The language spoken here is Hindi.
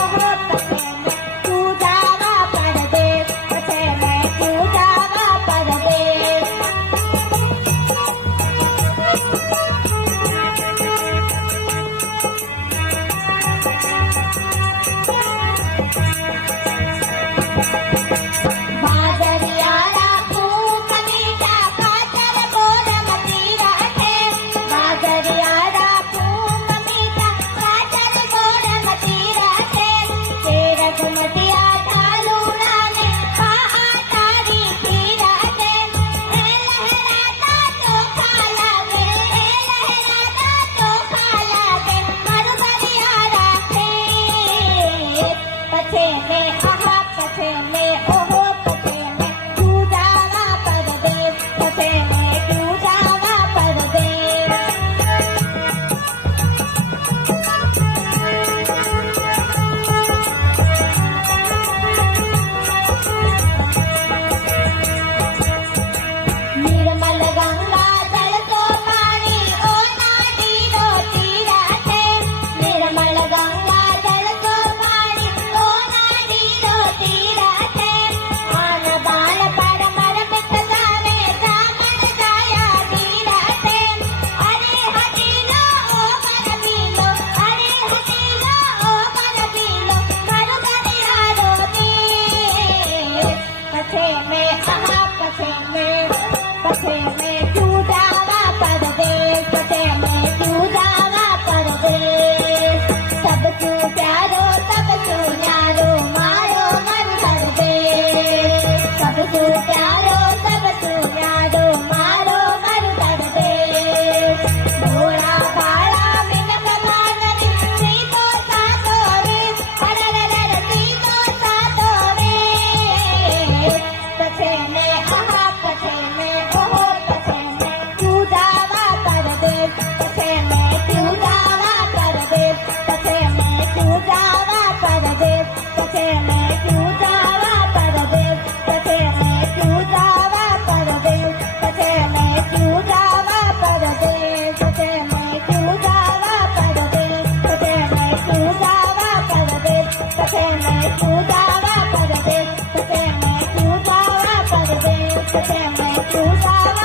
ओहो पछे में तू जावा परदेस, पछे में तू जावा परदेस। बाजरियारा खूब मीठा काचर बोल मतीरा है, बाजरियारा खूब मीठा काचर बोल मतीरा है। तेरा घुमतिया ढालूड़ा ने कहा तारी पीरा है। लहराता चोखा लागे, लहराता चोखा लागे मरबरियारा से। पछे में आहा पछे में ओहो पछे में तू जावा परदेस, पछे में तू जावा परदेस। निर्मल गंगा जल को पानी ओ नाडी रो तीरा है, निर्मल गंगा जल को पानी ओ नाडी रो तीरा है। आन बान पर मर मिट जावे जामन जाया तीरा है। अरे हकीलो ओ मन बीलो, अरे हकीलो ओ मन बीलो मरबरियारो देस। पछे में आहा पछे में तू जावा परदेस, पछे में तू जावा परदेस। सब तू प्यारो सब तू न्यारो मारो मन परदेस, सब तू प्यारो सब तू न्यारो मारो मन परदेस। भोला भाला मिनक माननी सीतो सातो रे, अरररर सीतो सातो रे। पछे में आहा पछे में ओहो पछे में तू जावा परदेस, पछे में तू जावा परदेस, पछे में तू जावा परदेस, पछे में तू जावा परदेस, पछे में तू जावा परदेस, पछे में तू जावा परदेस, पछे में तू जावा परदेस, पछे में तू जावा परदेस, पछे में तू जावा परदेस, पछे में तू जावा परदेस, पछे में तू जावा